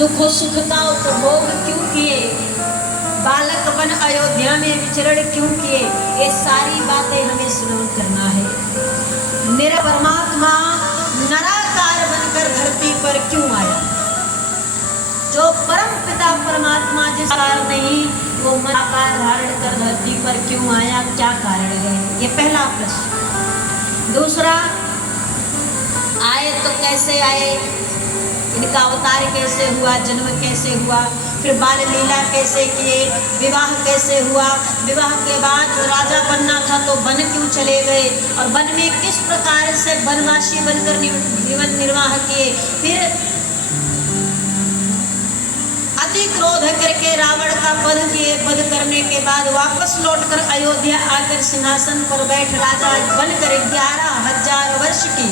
दुख सुख का उपभोग क्यों किए, बालक बन अयोध्या में विचरण क्यों किए, ये सारी बातें हमें स्मरण करना है। मेरा परमात्मा निराकार बनकर धरती पर क्यों आया, जो परम पिता परमात्मा जिस कारण नहीं वो निराकार धारण कर धरती पर क्यों आया, क्या कारण है, ये पहला प्रश्न। दूसरा, आए तो कैसे आए, इनका अवतार कैसे हुआ, जन्म कैसे हुआ, फिर बाल लीला कैसे किए, विवाह कैसे हुआ, विवाह के बाद राजा बनना था तो वन क्यों चले गए, और वन में किस प्रकार से वनवासी बनकर जीवन निर्वाह किए, फिर अति क्रोध करके रावण का वध किए, वध करने के बाद वापस लौटकर अयोध्या आकर सिंहासन पर बैठ राजा बनकर 11,000 वर्ष की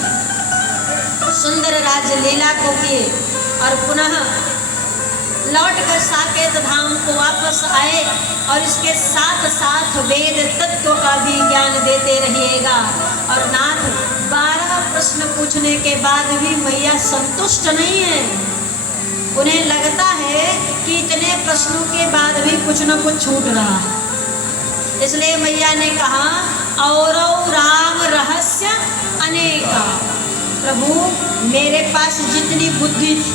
सुंदर राजलीला को किए, और पुनः लौटकर साकेत धाम को वापस आए, और इसके साथ साथ वेद तत्व का भी ज्ञान देते रहिएगा। और नाथ 12 प्रश्न पूछने के बाद भी मैया संतुष्ट नहीं है, उन्हें लगता है कि इतने प्रश्नों के बाद भी कुछ न कुछ छूट रहा है। इसलिए मैया ने कहा, और राम रहस्य अनेका, प्रभु मेरे पास जितनी बुद्धि थी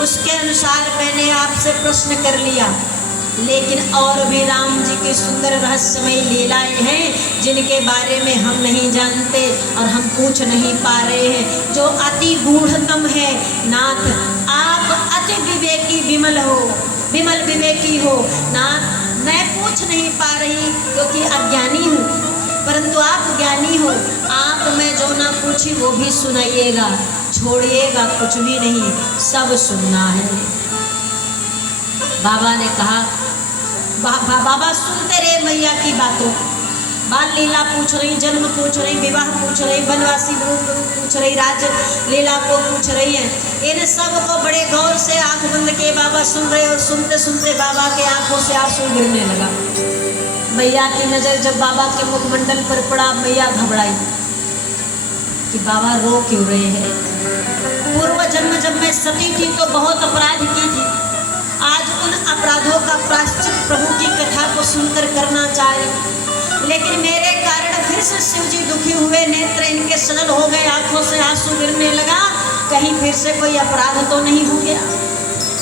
उसके अनुसार मैंने आपसे प्रश्न कर लिया, लेकिन और भी राम जी की सुंदर रहस्यमय लीलाएं हैं जिनके बारे में हम नहीं जानते और हम पूछ नहीं पा रहे हैं, जो अति गूढ़तम है। नाथ आप अति विवेकी विमल हो, विमल विवेकी हो नाथ, मैं पूछ नहीं पा रही क्योंकि अज्ञानी हूँ, परंतु आप ज्ञानी हो, आप मैं जो ना पूछी वो भी सुनाइएगा, छोड़िएगा कुछ भी नहीं, सब सुनना है। बाबा ने कहा, बाबा सुनते रहे मैया की बातों, बाल लीला पूछ रही, जन्म पूछ रही, विवाह पूछ रही, वनवासी पूछ रही, राज लीला को पूछ रही है। इन सब को बड़े गौर से आंख बंद के बाबा सुन रहे, और सुनते सुनते बाबा के आंखों से आंसू गिरने लगा। मैया की नज़र जब बाबा के मुखमंडल पर पड़ा, मैया घबराई कि बाबा रो क्यों रहे हैं। पूर्व जन्म जब मैं सती थी तो बहुत अपराध की थी, आज उन अपराधों का प्रायश्चित प्रभु की कथा को सुनकर करना चाहे, लेकिन मेरे कारण फिर से शिव जी दुखी हुए, नेत्र इनके सजल हो गए, आंखों से आंसू गिरने लगा, कहीं फिर से कोई अपराध तो नहीं हो गया,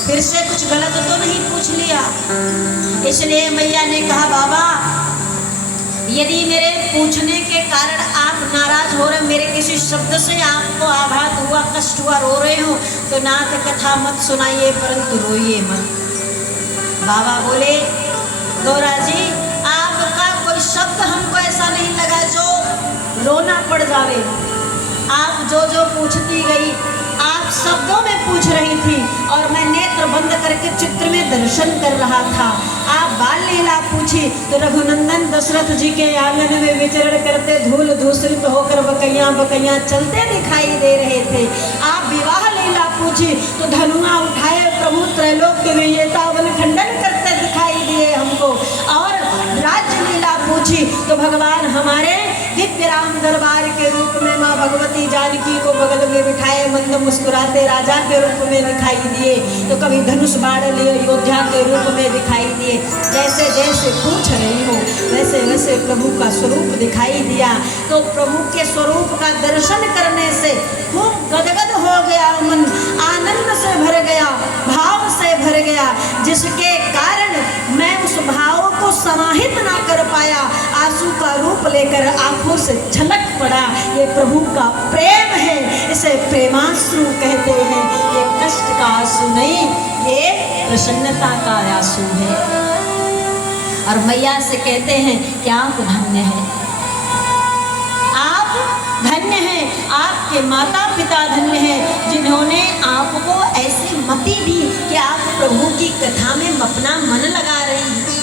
फिर से कुछ गलत तो नहीं पूछ लिया। इसलिए मैया ने कहा, बाबा यदि मेरे पूछने के कारण आप नाराज हो रहे, मेरे किसी शब्द से आपको आघात हुआ, कष्ट हुआ, रो रहे हो, तो नाथ कथा मत सुनाइए परंतु रोइए मत। बाबा बोले, गौरा जी आपका कोई शब्द हमको ऐसा नहीं लगा जो रोना पड़ जावे, आप जो जो पूछती गई आप शब्दों में पूछ रही थी और मैं नेत्र बंद करके चित्र में दर्शन कर रहा था। आप बाल लीला पूछी तो रघुनंदन दशरथ जी के आंगन में विचरण करते धूल धूसरित होकर बकैयां बकैयां चलते दिखाई दे रहे थे। आप विवाह लीला पूछी तो धनुआ उठाए प्रभु त्रैलोक्य विजेता वन खंडन करते दिखाई दिए हमको, और राज्य लीला पूछी तो भगवान हमारे दिव्य राम दरबार के रूप में माँ भगवती जानकी को बगल में बिठाए मंद मुस्कुराते राजा के रूप में दिखाई दिए, तो कभी धनुष बाण लिए योद्धा के रूप में दिखाई दिए। जैसे जैसे पूछ रही हो वैसे वैसे प्रभु का स्वरूप दिखाई दिया। तो प्रभु के स्वरूप का दर्शन करने से खूब गदगद हो गया मन, आनंद से भर गया, भाव से भर गया, जिसके कारण मैं उस भाव को समाहित ना कर पाया, आंसू का रूप लेकर आंखों से छलक पड़ा। ये प्रभु का प्रेम है, इसे प्रेमाश्रु कहते हैं। ये कष्ट का आंसू नहीं, ये प्रसन्नता का आंसू है। और मैया से कहते हैं कि आप धन्य हैं, आप धन्य हैं, आपके माता पिता धन्य हैं जिन्होंने आपको ऐसी मति दी कि आप प्रभु की कथा में अपना मन लगा रही हैं।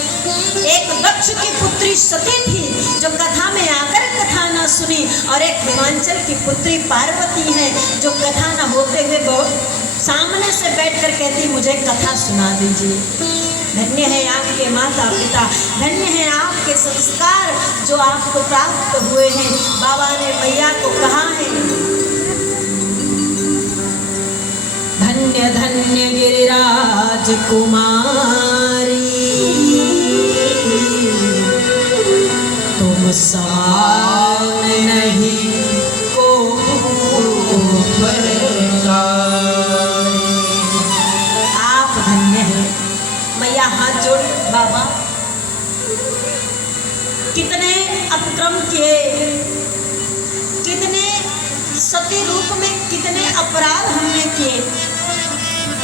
एक दक्ष की पुत्री सती थी जो कथा में आकर कथा न सुनी, और एक हिमांचल की पुत्री पार्वती है जो कथा न होते हुए सामने से बैठकर कहती मुझे कथा सुना दीजिए। धन्य है आपके माता पिता, धन्य है आपके संस्कार जो आपको प्राप्त हुए हैं। बाबा ने मैया को कहा है, धन्य धन्य धन्य गिरिराज कुमारी, तुम समान नहीं को प्रकारी। आप धन्य हैं। मैया हाथ जोड़, बाबा कितने अपक्रम किए, कितने सती रूप में कितने अपराध हमने किए।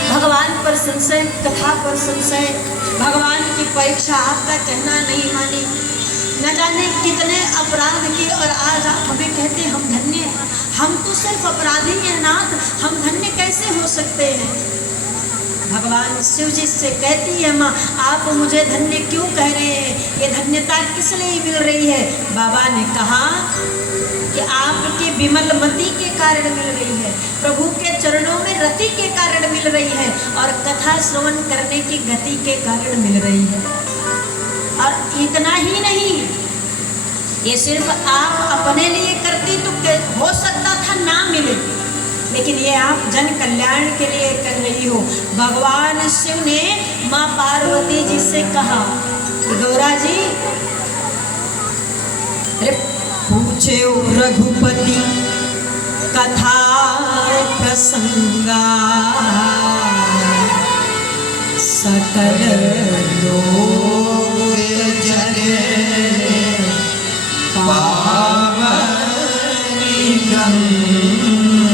भगवान पर संशय, कथा पर संशय, भगवान की परीक्षा आपका कहना नहीं मानी, न जाने कितने अपराध किए। और आज आप हमें कहते हम धन्य हैं। हम तो सिर्फ अपराधी हैं नाथ, हम धन्य कैसे हो सकते हैं। भगवान शिव जी से कहती है माँ, आप मुझे धन्य क्यों कह रहे हैं, ये धन्यता किस लिए मिल रही है। बाबा ने कहा कि आपके विमल मति के कारण मिल रही है, प्रभु के चरणों में रति के कारण मिल रही है, और कथा श्रवण करने की गति के कारण मिल रही है। और इतना ही नहीं, ये सिर्फ आप अपने लिए करती तो हो सकता था ना मिले, लेकिन ये आप जन कल्याण के लिए कर रही हो। भगवान शिव ने माँ पार्वती जी से कहा कि गौरा जी, अरे पूछे रघुपति कथा प्रसंगा, सकल लोक जगे पावनी गंगा।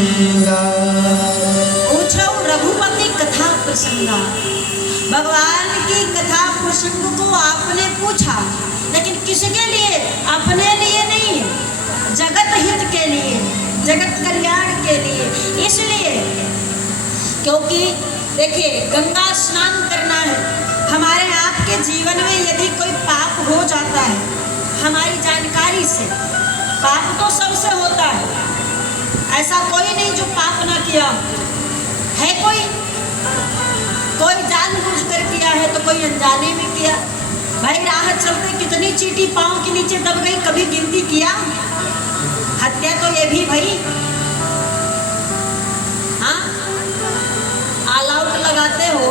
पूछो रघुपति कथा प्रसंगा, भगवान की कथा प्रसंग को आपने पूछा, लेकिन किसके लिए, अपने लिए नहीं, जगत हित के लिए, जगत कल्याण के लिए। इसलिए क्योंकि देखिए, गंगा स्नान करना है। हमारे आपके जीवन में यदि कोई पाप हो जाता है, हमारी जानकारी से, पाप तो सबसे होता है, ऐसा कोई नहीं जो पाप ना किया है। कोई जानबूझकर किया है तो कोई अनजाने में किया। भाई राह चलते कितनी चींटी पाँव के नीचे दब गई, कभी गिनती किया। हत्या तो ये भी भाई, हाँ, ऑल आउट लगाते हो,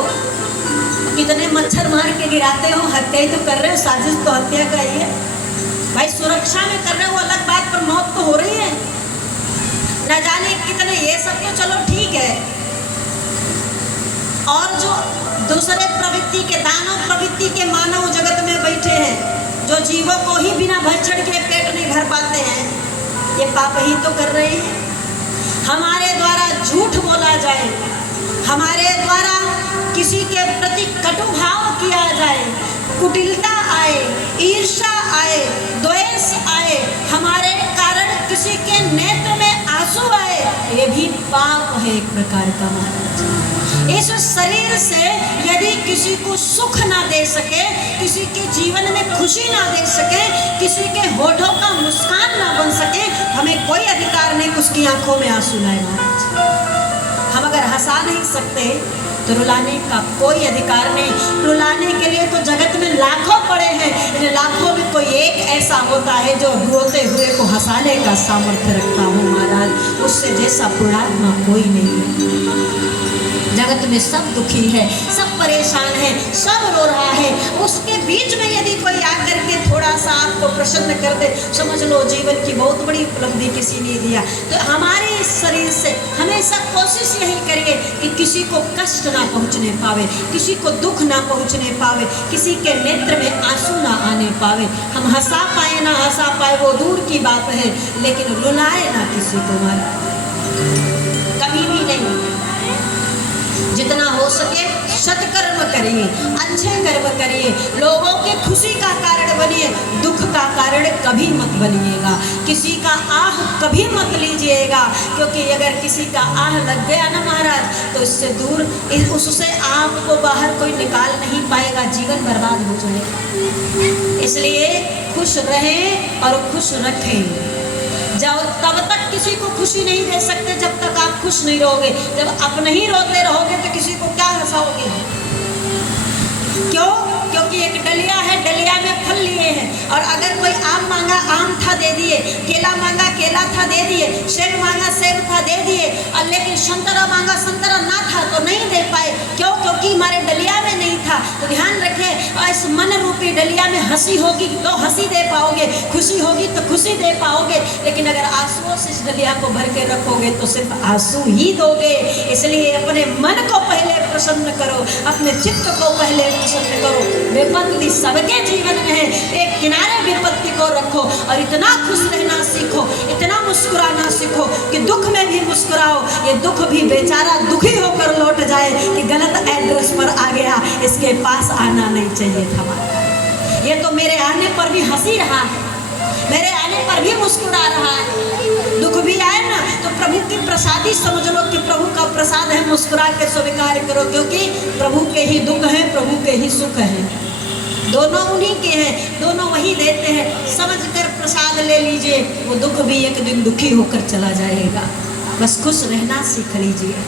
कितने मच्छर मार के गिराते हो, हत्या ही तो कर रहे हो, साजिश तो हत्या का ही है। भाई सुरक्षा में कर रहे हो अलग बात, पर मौत तो हो रही है। न जाने कितने, ये सब तो चलो ठीक है। और जो दूसरे प्रवृत्ति के, दानव प्रवृत्ति के मानव जगत में बैठे हैं, जो जीवों को ही बिना भक्षण के पेट नहीं भर पाते हैं, ये पाप ही तो कर रहे हैं। हमारे द्वारा झूठ बोला जाए, हमारे द्वारा किसी के प्रति कटु भाव किया जाए, कुटिलता आए, ईर्ष्या आए, द्वेष आए, हमारे कारण किसी के नेत्र में आंसू आए, ये भी पाप है एक प्रकार का महाराज। इस शरीर से यदि किसी को सुख ना दे सके, किसी के जीवन में खुशी ना दे सके, किसी के होठों का मुस्कान ना बन सके, हमें कोई अधिकार नहीं उसकी आंखों में आंसू लाए महाराज। हम अगर हंसा नहीं सकते तो रुलाने का कोई अधिकार नहीं। रुलाने के लिए तो जगत में लाखों पड़े हैं, इन लाखों में कोई एक ऐसा होता है जो रोते हुए को हंसाने का सामर्थ्य रखता हो महाराज। उससे जैसा पुण्यात्मा कोई नहीं है। जगत में सब दुखी है, सब परेशान है, सब रो रहा है, उसके बीच में यदि कोई आकर के थोड़ा सा आपको प्रसन्न कर दे, समझ लो जीवन की बहुत बड़ी उपलब्धि किसी ने दिया। तो हमारे इस शरीर से हमेशा कोशिश यही करिए कि किसी को कष्ट ना पहुंचने पावे, किसी को दुख ना पहुंचने पावे, किसी के नेत्र में आंसू ना आने पावे। हम हंसा पाए ना हंसा पाए वो दूर की बात है, लेकिन रुलाए ना किसी को महाराज, कभी भी नहीं। जितना हो सके सत्कर्म करिए, अच्छे कर्म करिए, लोगों की खुशी का कारण बनिए, दुख का कारण कभी मत बनिएगा। किसी का आह कभी मत लीजिएगा, क्योंकि अगर किसी का आह लग गया ना महाराज तो इससे दूर, उससे आपको बाहर कोई निकाल नहीं पाएगा, जीवन बर्बाद हो जाएगा। इसलिए खुश रहें और खुश रखें। जब तब तक किसी को खुशी नहीं दे सकते जब तक आप खुश नहीं रहोगे। जब आप नहीं रोते रहोगे तो किसी को क्या हंसाओगे? क्यों? क्योंकि कि एक डलिया है, डलिया में फल लिए हैं, और अगर कोई आम मांगा आम था दे दिए, केला मांगा केला था दे दिए, सेब मांगा सेब था दे दिए, और लेकिन संतरा मांगा संतरा ना था तो नहीं दे पाए। क्यों? क्योंकि हमारे डलिया में नहीं था। तो ध्यान रखें, और इस मन रूपी डलिया में हंसी होगी तो हंसी दे पाओगे, खुशी होगी तो खुशी दे पाओगे, लेकिन अगर आंसुओं से इस डलिया को भर के रखोगे तो सिर्फ आंसू ही दोगे। इसलिए अपने मन को पहले प्रसन्न करो, अपने चित्त को पहले प्रसन्न करो। विपत्ति सबके जीवन में है, एक किनारे विपत्ति को रखो और इतना खुश रहना सीखो, इतना मुस्कुराना सीखो कि दुख में भी मुस्कुराओ। ये दुख भी बेचारा दुखी होकर लौट जाए कि गलत एड्रेस पर आ गया, इसके पास आना नहीं चाहिए था। ये तो मेरे आने पर भी हंसी रहा है, मेरे आने पर भी मुस्कुरा रहा है। दुख भी आए ना तो प्रभु की प्रसादी समझ लो कि प्रभु का प्रसाद है, मुस्कुरा के स्वीकार करो, क्योंकि प्रभु के ही दुख है, प्रभु के ही सुख है, दोनों उन्हीं के हैं, दोनों वही देते हैं। समझकर प्रसाद ले लीजिए, वो दुख भी एक दिन दुखी होकर चला जाएगा। बस खुश रहना सीख लीजिए।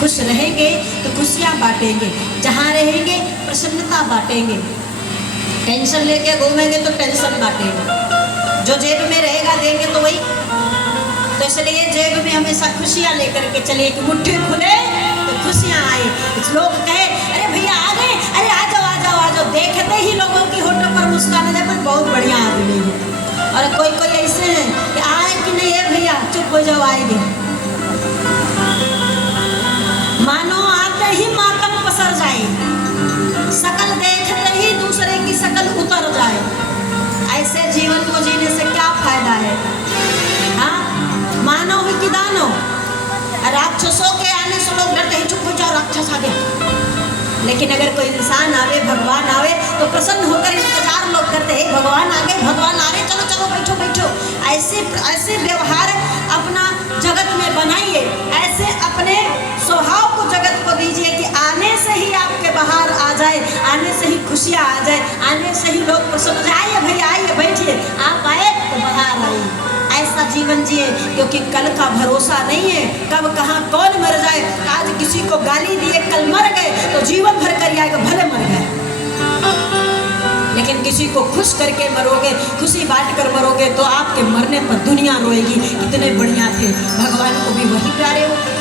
खुश रहेंगे तो खुशियाँ बांटेंगे, जहाँ रहेंगे प्रसन्नता बांटेंगे। टेंशन लेके घूमेंगे तो टेंशन बांटेंगे, जो जेब में रहेगा देंगे तो वही। तो इसलिए जेब में हमेशा खुशियाँ लेकर के चलिए कि मुट्ठी खुले तो खुशियाँ आए। लोग कहे अरे भैया आ गए, अरे आ जाओ आ जाओ आ जाओ, देखते ही लोगों की होठों पर मुस्कान आ जाए, पर बहुत बढ़िया आदमी है। और कोई कोई ऐसे हैं कि आए कि नहीं है भैया, चुप हो जाओ आएंगे, मानो आते ही मातम पसर जाए, शकल देखते ही दूसरे की शकल उतर जाए। ऐसे जीवन को जीने से क्या फायदा है? हाँ, मानो ही कि दानो। राक्षसों के आने से लोग डरते हैं, चुप हो जाओ राक्षस आ गए। लेकिन अगर कोई इंसान आवे, भगवान आवे तो प्रसन्न होकर इंतजार लोग करते हैं, भगवान आ गए, भगवान आ रहे, चलो चलो बैठो बैठो। ऐसे व्यवहार अपना जगत में बनाइए, ऐसे अपने स्वभाव को जगत को दीजिए कि आने से ही आपके बाहर आ जाए, आने से ही खुशियाँ आ जाए, आने से ही लोग प्रसन्न हो जाए। आइए भैया आइए बैठिए, आप आए तो बाहर आइए। ऐसा जीवन जिए, क्योंकि कल का भरोसा नहीं है, कब कहाँ कौन मर जाए। आज किसी को गाली दिए कल मर गए तो जीवन भर कर आएगा, भले मर गए, लेकिन किसी को खुश करके मरोगे, खुशी बांट कर मरोगे तो आपके मरने पर दुनिया रोएगी, कितने बढ़िया थे। भगवान को भी वही प्यारे होते,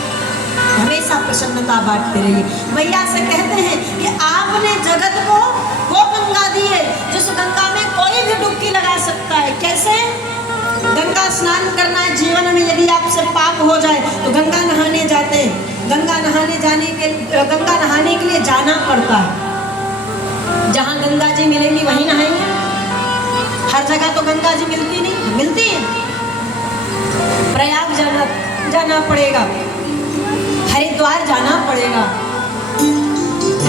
हमेशा प्रसन्नता बांटते रहिए। मैया से कहते हैं कि आपने जगत को वो गंगा दी है जिस गंगा में कोई भी डुबकी लगा सकता है। कैसे? गंगा स्नान करना है जीवन में, यदि आपसे पाप हो जाए तो गंगा नहाने जाते हैं। गंगा नहाने के लिए जाना पड़ता है। जहाँ गंगा जी मिलेंगी वहीं नहाएंगे। हर जगह तो गंगा जी मिलती नहीं, मिलती है। प्रयाग जाना पड़ेगा, हरिद्वार जाना पड़ेगा,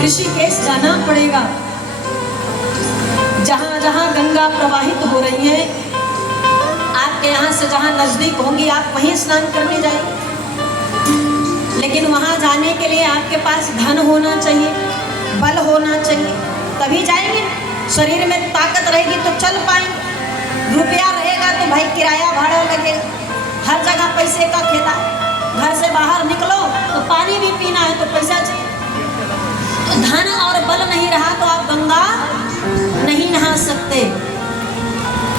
ऋषिकेश जाना पड़ेगा। जहाँ जहाँ गंगा प्रवाहित हो रही है, आपके यहाँ से जहाँ नजदीक होंगी आप वहीं स्नान करने जाएंगे। लेकिन वहाँ जाने के लिए आपके पास धन होना चाहिए, बल होना चाहिए, तभी जाएंगे। शरीर में ताकत रहेगी तो चल पाएंगे। रुपया रहेगा तो भाई किराया भाड़ा लगेगा, हर जगह पैसे का खेला। घर से बाहर निकलो तो पानी भी पीना है तो पैसा चाहिए। तो धन और बल नहीं रहा तो आप गंगा नहीं नहा सकते।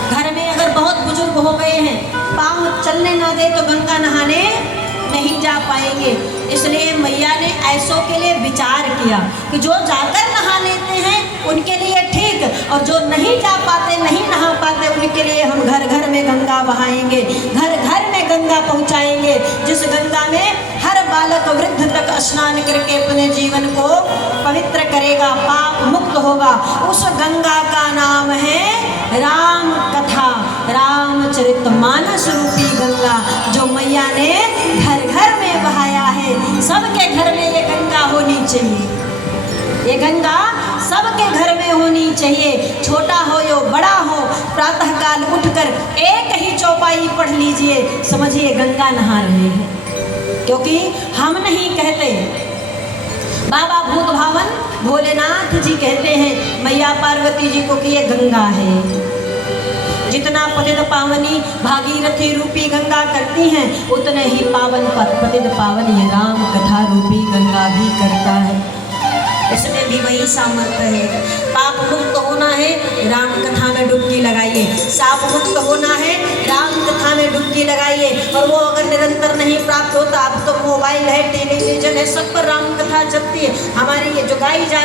घर में अगर बहुत बुजुर्ग हो गए हैं, पाँव चलने ना दे तो गंगा नहाने नहीं जा पाएंगे। इसलिए मैया ने ऐसों के लिए विचार किया कि जो जाकर नहा लेते हैं उनके लिए ठीक, और जो नहीं जा पाते, नहीं नहा पाते, उनके लिए हम घर घर में गंगा बहाएंगे, घर घर में गंगा पहुंचाएंगे। जिस गंगा में हर बालक वृद्ध तक स्नान करके अपने जीवन को पवित्र करेगा, पाप मुक्त होगा, उस गंगा का नाम है राम कथा, रामचरितमानस रूपी गंगा, जो मैया ने घर घर में बहाया है। सबके घर में ये गंगा होनी चाहिए, ये गंगा सबके घर में होनी चाहिए। छोटा हो या बड़ा हो, प्रातःकाल उठकर एक ही चौपाई पढ़ लीजिए, समझिए गंगा नहा रहे हैं। क्योंकि हम नहीं कहते, बाबा भूत भावन भोलेनाथ जी कहते हैं मैया पार्वती जी को कि ये गंगा है। जितना पतित पावनी भागीरथी रूपी गंगा करती हैं, उतने ही पावन पतित पावन ये राम कथा रूपी गंगा भी करता है। इसलिए भी वही सामर्थ्य है। पाप मुक्त होना है, राम कथा में डुबकी लगाइए। साप मुक्त होना है, राम कथा में डुबकी लगाइए। और वो अगर निरंतर नहीं प्राप्त होता, अब तो मोबाइल है, टेलीविजन है, सब पर राम कथा चलती है। हमारी ये जो गाई जा